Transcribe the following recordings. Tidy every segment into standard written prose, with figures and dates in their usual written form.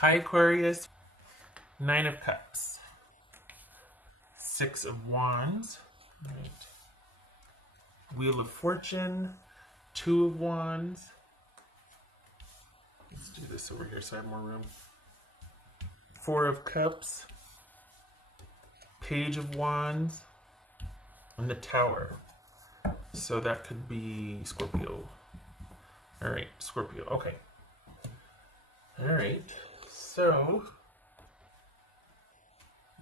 Hi Aquarius, Nine of Cups, Six of Wands, right. Wheel of Fortune, Two of Wands. Let's do this over here so I have more room. Four of Cups, Page of Wands, and the Tower. So that could be Scorpio. All right, Scorpio. Okay. All right. So,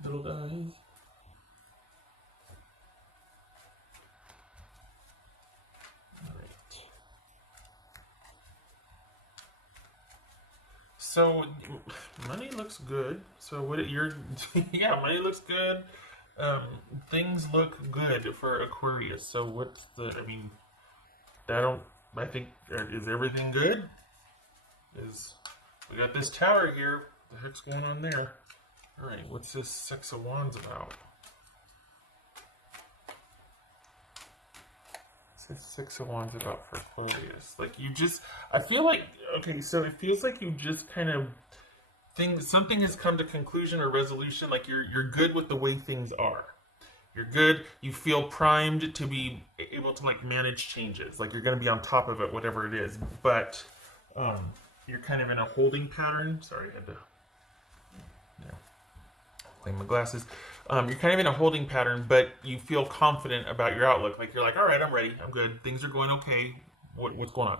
little guys. So money looks good. So what you're yeah, money looks good. Um, things look good for Aquarius. So what's the? I mean, I don't. I think is everything good? Is we got this tower here? What the heck's going on there? All right, what's this Six of Wands about? What's this Six of Wands about for Aquarius? Like you just, I feel like okay. So it feels like you just kind of something has come to conclusion or resolution. Like you're good with the way things are. You're good. You feel primed to be able to like manage changes. Like you're going to be on top of it, whatever it is. But um, you're kind of in a holding pattern. Sorry, I had to clean my glasses. You're kind of in a holding pattern, but you feel confident about your outlook. Like you're like, all right, I'm ready. I'm good. Things are going okay. What's going on?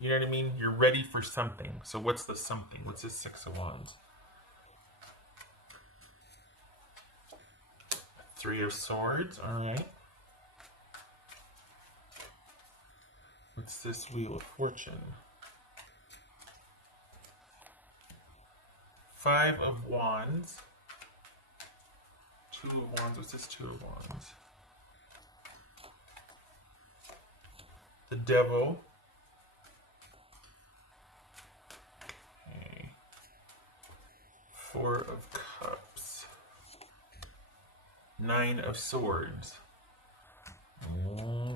You know what I mean? You're ready for something. So what's the something? What's this Six of Wands? Three of Swords. All right. What's this Wheel of Fortune? Five of Wands. Two of Wands. What's this Two of Wands? The Devil. Okay. Four of Cups. Nine of Swords.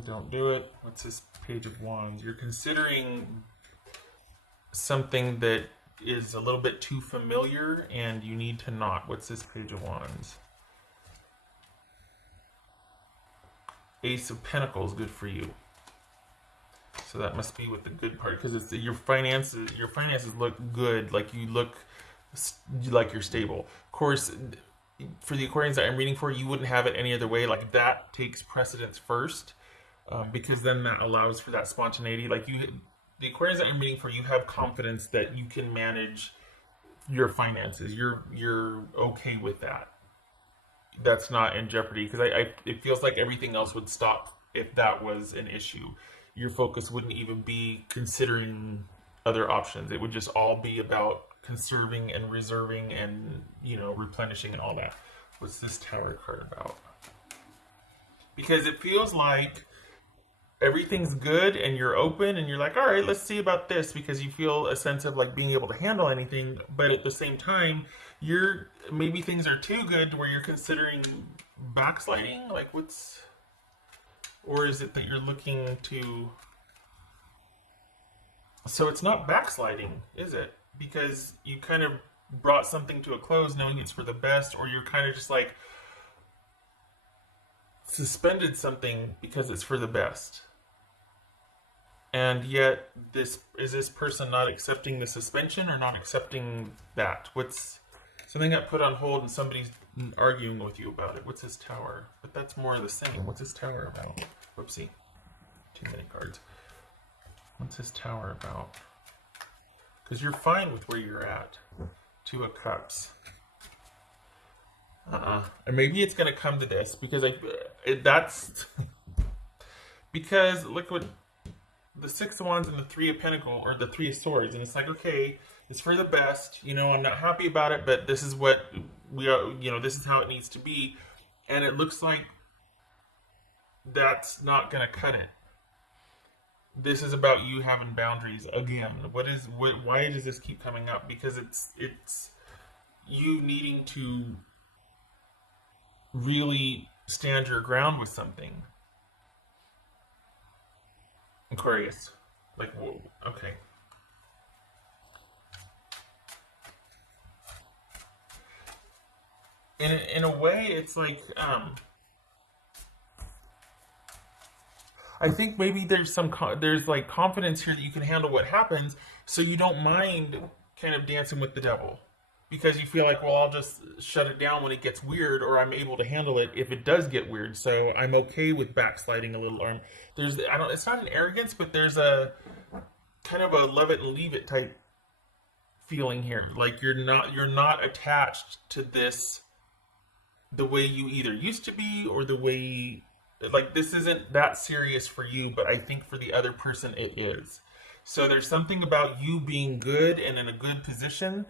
Don't do it. What's this Page of Wands? You're considering something that is a little bit too familiar and you need to not. What's this Page of Wands? Ace of Pentacles, good for you. So that must be with the good part because it's your finances. Your finances look good, like you look like you're stable. Of course, for the Aquarians that I'm reading for, you wouldn't have it any other way. Like that takes precedence first, because then that allows for that spontaneity. Like the Aquarians that I'm reading for, you have confidence that you can manage your finances. You're okay with that. That's not in jeopardy because it feels like everything else would stop if that was an issue. Your focus wouldn't even be considering other options. It would just all be about conserving and reserving and replenishing and all that. What's this Tower card about? Because it feels like everything's good and you're open and you're like, all right, let's see about this, because you feel a sense of like being able to handle anything, but at the same time maybe things are too good to where you're considering backsliding. Like or is it that you're looking to, so it's not backsliding, is it? Because you kind of brought something to a close knowing it's for the best, or you're kind of just like suspended something because it's for the best. And yet, is this person not accepting the suspension or not accepting that? Something got put on hold and somebody's arguing with you about it. What's this Tower? But that's more of the same. What's this Tower about? Whoopsie. Too many cards. What's this Tower about? Because you're fine with where you're at. Two of Cups. And maybe it's going to come to this because that's because look what the Six of Wands and the Three of Pentacles, or the Three of Swords, and it's like, okay, it's for the best. I'm not happy about it, but this is what we are. This is how it needs to be, and it looks like that's not going to cut it. This is about you having boundaries again. Why does this keep coming up? Because it's you needing to really stand your ground with something. Aquarius. Like, whoa, okay. in a way, it's like I think maybe there's there's like confidence here that you can handle what happens, so you don't mind kind of dancing with the devil, because you feel like, well, I'll just shut it down when it gets weird, or I'm able to handle it if it does get weird. So I'm okay with backsliding a little. Or there's I don't. It's not an arrogance, but there's a kind of a love it and leave it type feeling here. Like you're not attached to this the way you either used to be, or the way, like, this isn't that serious for you, but I think for the other person it is. So there's something about you being good and in a good position,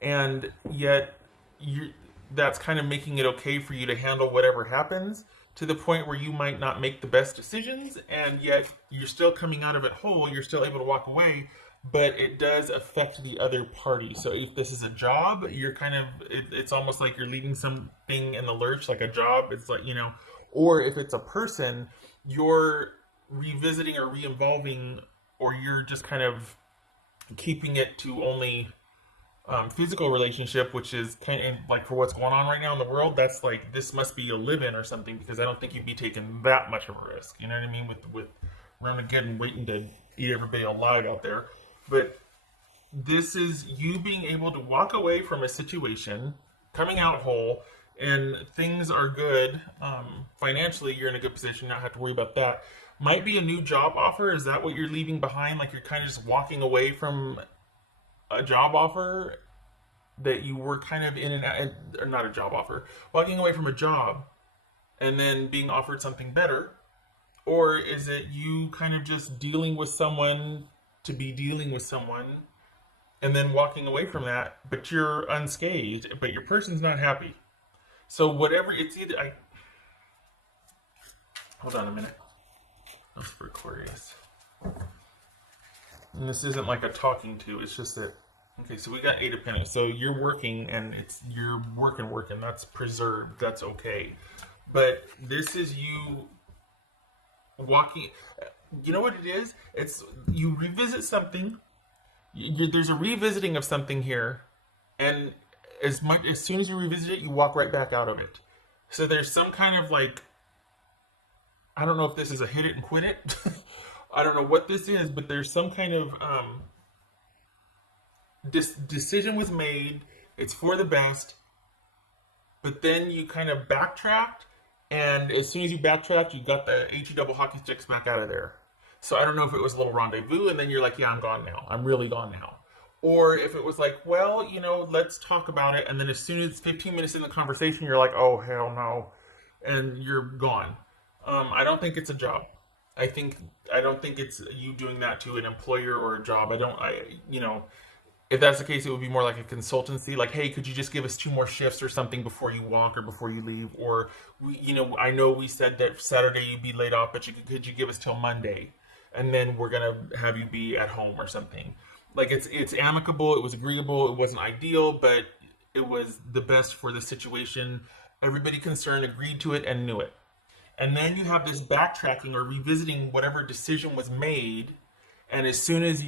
and yet you that's kind of making it okay for you to handle whatever happens, to the point where you might not make the best decisions, and yet you're still coming out of it whole, you're still able to walk away, but it does affect the other party. So if this is a job, you're kind of it's almost like you're leaving something in the lurch, like a job. It's like, or if it's a person, you're revisiting or re-involving, or you're just kind of keeping it to only physical relationship, which is kind of like, for what's going on right now in the world, that's like, this must be a live-in or something, because I don't think you'd be taking that much of a risk. You know what I mean? With Armageddon waiting to eat everybody alive out there. But this is you being able to walk away from a situation, coming out whole, and things are good. Financially, you're in a good position, not have to worry about that. Might be a new job offer. Is that what you're leaving behind? Like, you're kind of just walking away from a job offer that you were kind of in and out, or not a job offer, walking away from a job and then being offered something better? Or is it you kind of just dealing with someone to be dealing with someone, and then walking away from that, but you're unscathed, but your person's not happy? So whatever, it's either, hold on a minute. That's for Aquarius. And this isn't like a talking to, it's just that, okay, so we got 8 of Pentacles. So you're working, and you're working, that's preserved, that's okay. But this is you walking, you know what it is? It's, you revisit something, there's a revisiting of something here, and as soon as you revisit it, you walk right back out of it. So there's some kind of like, I don't know if this is a hit it and quit it. I don't know what this is, but there's some kind of decision was made. It's for the best, but then you kind of backtracked, and as soon as you backtracked, you got the HE double hockey sticks back out of there. So I don't know if it was a little rendezvous, and then you're like, yeah, I'm gone now. I'm really gone now. Or if it was like, well, let's talk about it, and then as soon as 15 minutes in the conversation, you're like, oh, hell no, and you're gone. I don't think it's a job. I don't think it's you doing that to an employer or a job. If that's the case, it would be more like a consultancy. Like, hey, could you just give us 2 more shifts or something before you walk or before you leave? Or, I know we said that Saturday you'd be laid off, but could you give us till Monday? And then we're going to have you be at home or something. Like, it's amicable, it was agreeable, it wasn't ideal, but it was the best for the situation. Everybody concerned agreed to it and knew it. And then you have this backtracking or revisiting whatever decision was made. And as soon as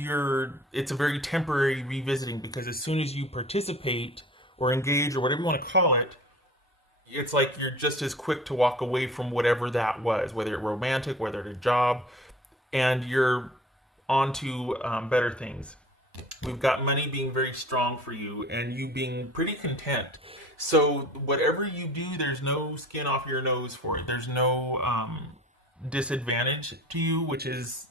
it's a very temporary revisiting, because as soon as you participate or engage or whatever you want to call it, it's like you're just as quick to walk away from whatever that was, whether it's romantic, whether it's a job, and you're on to better things. We've got money being very strong for you, and you being pretty content. So whatever you do, there's no skin off your nose for it. There's no disadvantage to you, which is,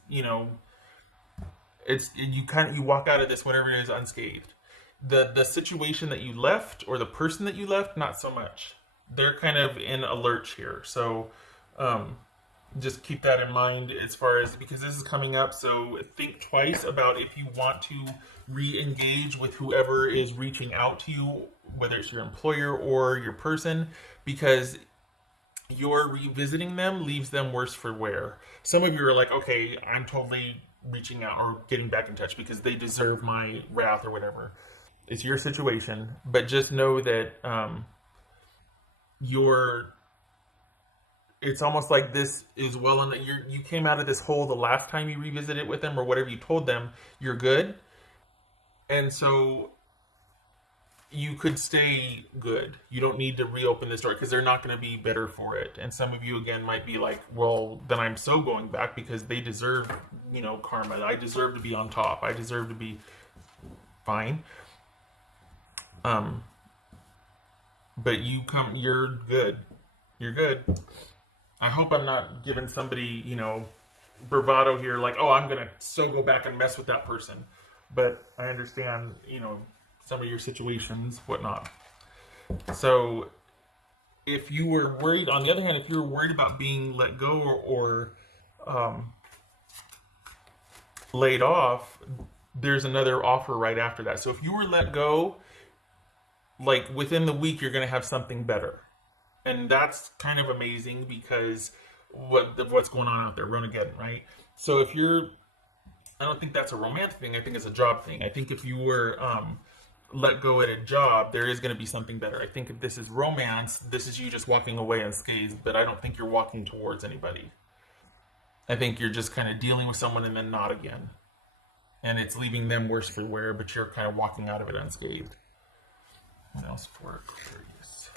it's you walk out of this, whatever it is, unscathed. The situation that you left, or the person that you left, not so much. They're kind of in a lurch here. So just keep that in mind, as far as, because this is coming up. So think twice about if you want to re-engage with whoever is reaching out to you, whether it's your employer or your person, because your revisiting them leaves them worse for wear. Some of you are like, okay, I'm totally reaching out or getting back in touch because they deserve my wrath or whatever. It's your situation, but just know that it's almost like this is well, and you came out of this hole the last time you revisited with them, or whatever you told them, you're good. And so you could stay good. You don't need to reopen this door because they're not going to be better for it. And some of you again might be like, well, then I'm so going back because they deserve, karma. I deserve to be on top. I deserve to be fine. But you're good. You're good. I hope I'm not giving somebody, bravado here, like, oh, I'm going to so go back and mess with that person. But I understand, some of your situations, whatnot. So if you were worried, on the other hand, if you were worried about being let go or laid off, there's another offer right after that. So if you were let go, like within the week, you're going to have something better. And that's kind of amazing because what's going on out there, Ronageddon, right? So if you're, I don't think that's a romantic thing. I think it's a job thing. I think if you were let go at a job, there is going to be something better. I think if this is romance, this is you just walking away unscathed, but I don't think you're walking towards anybody. I think you're just kind of dealing with someone and then not again. And it's leaving them worse for wear, but you're kind of walking out of it unscathed. What else for Aquarius?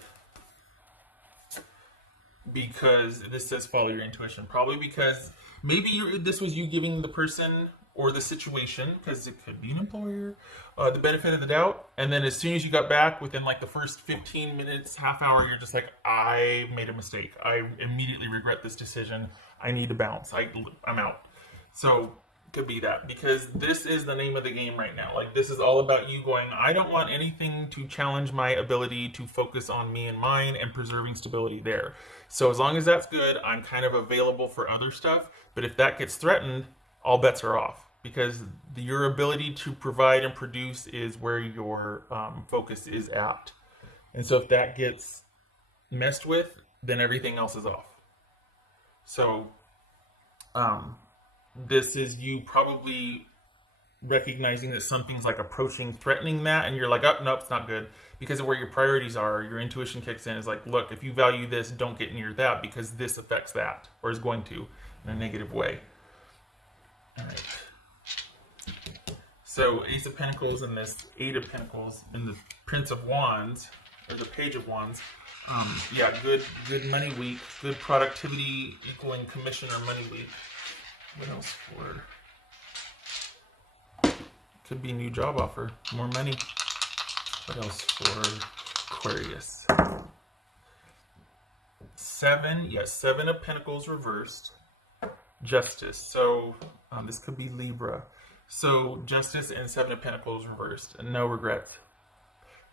Because this says follow your intuition. Probably because maybe this was you giving the person or the situation, because it could be an employer, the benefit of the doubt. And then as soon as you got back, within like the first 15 minutes, half hour, you're just like, I made a mistake. I immediately regret this decision. I need to bounce. I'm out. So could be that, because this is the name of the game right now. Like, this is all about you going, I don't want anything to challenge my ability to focus on me and mine and preserving stability there. So as long as that's good, I'm kind of available for other stuff. But if that gets threatened, all bets are off, because your ability to provide and produce is where your focus is at. And so if that gets messed with, then everything else is off. So this is you probably recognizing that something's like approaching, threatening that, and you're like, oh, nope, it's not good. Because of where your priorities are, your intuition kicks in. Is like, look, if you value this, don't get near that, because this affects that, or is going to, in a negative way. All right. So Ace of Pentacles and this Eight of Pentacles and the Prince of Wands, or the Page of Wands. Yeah, good money week, good productivity equaling commission or money week. What else for? Could be new job offer, more money. What else for Aquarius? Seven of Pentacles reversed. Justice. So this could be Libra. So Justice and Seven of Pentacles reversed. And no regrets.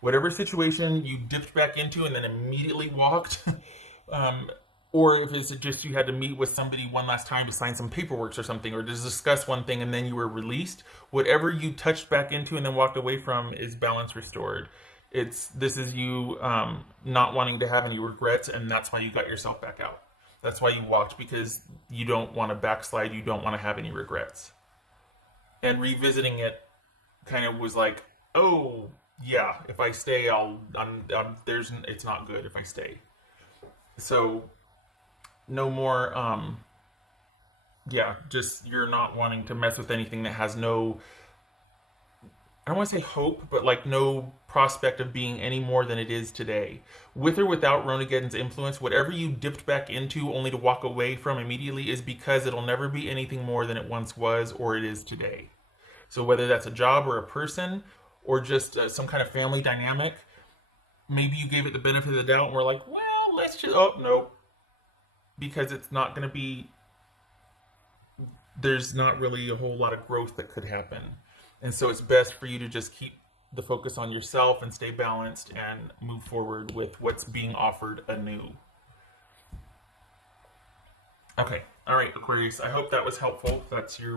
Whatever situation you dipped back into and then immediately walked, or if it's just you had to meet with somebody one last time to sign some paperwork or something, or to discuss one thing and then you were released, whatever you touched back into and then walked away from is balance restored. This is you not wanting to have any regrets, and that's why you got yourself back out. That's why you walked, because you don't want to backslide. You don't want to have any regrets. And revisiting it kind of was like, oh yeah, if I stay, it's not good if I stay. So no more, just you're not wanting to mess with anything that has no, I don't want to say hope, but like no prospect of being any more than it is today. With or without Ronageddon's influence, whatever you dipped back into only to walk away from immediately is because it'll never be anything more than it once was or it is today. So whether that's a job or a person or just some kind of family dynamic, maybe you gave it the benefit of the doubt and we're like, well, let's just, oh, no. Because it's not going to be, there's not really a whole lot of growth that could happen. And so it's best for you to just keep the focus on yourself and stay balanced and move forward with what's being offered anew. Okay. All right, Aquarius. I hope that was helpful. That's your